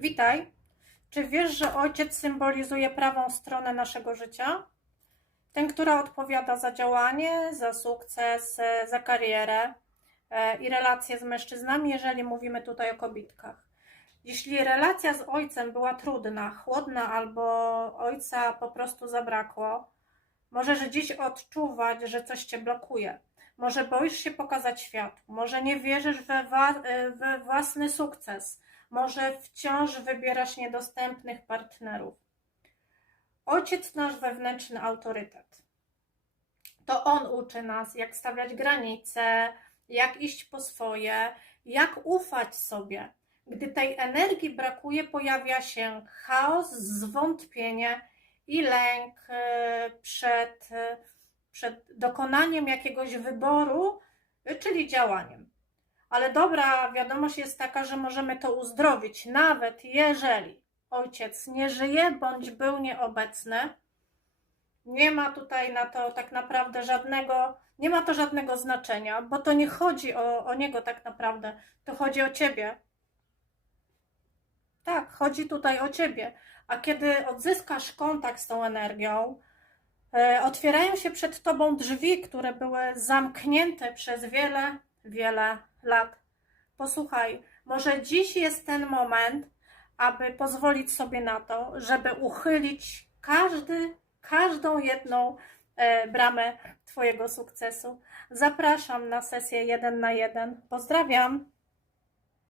Witaj. Czy wiesz, że ojciec symbolizuje prawą stronę naszego życia? Ten, która odpowiada za działanie, za sukces, za karierę e, i relacje z mężczyznami, jeżeli mówimy tutaj o kobitkach. Jeśli relacja z ojcem była trudna, chłodna albo ojca po prostu zabrakło, możesz dziś odczuwać, że coś cię blokuje. Może boisz się pokazać światu, może nie wierzysz we, e, we własny sukces, może wciąż wybierasz niedostępnych partnerów. Ojciec nasz wewnętrzny autorytet. To on uczy nas, jak stawiać granice, jak iść po swoje, jak ufać sobie. Gdy tej energii brakuje, pojawia się chaos, zwątpienie i lęk e, przed, e, przed dokonaniem jakiegoś wyboru, e, czyli działaniem. Ale dobra wiadomość jest taka, że możemy to uzdrowić, nawet jeżeli ojciec nie żyje bądź był nieobecny. Nie ma tutaj na to tak naprawdę żadnego, nie ma to żadnego znaczenia, bo to nie chodzi o, o niego tak naprawdę, to chodzi o ciebie. Tak, chodzi tutaj o ciebie. A kiedy odzyskasz kontakt z tą energią, e, otwierają się przed tobą drzwi, które były zamknięte przez wiele, wiele lat. Posłuchaj, może dziś jest ten moment, aby pozwolić sobie na to, żeby uchylić każdy, każdą jedną e, bramę Twojego sukcesu. Zapraszam na sesję jeden na jeden. Pozdrawiam.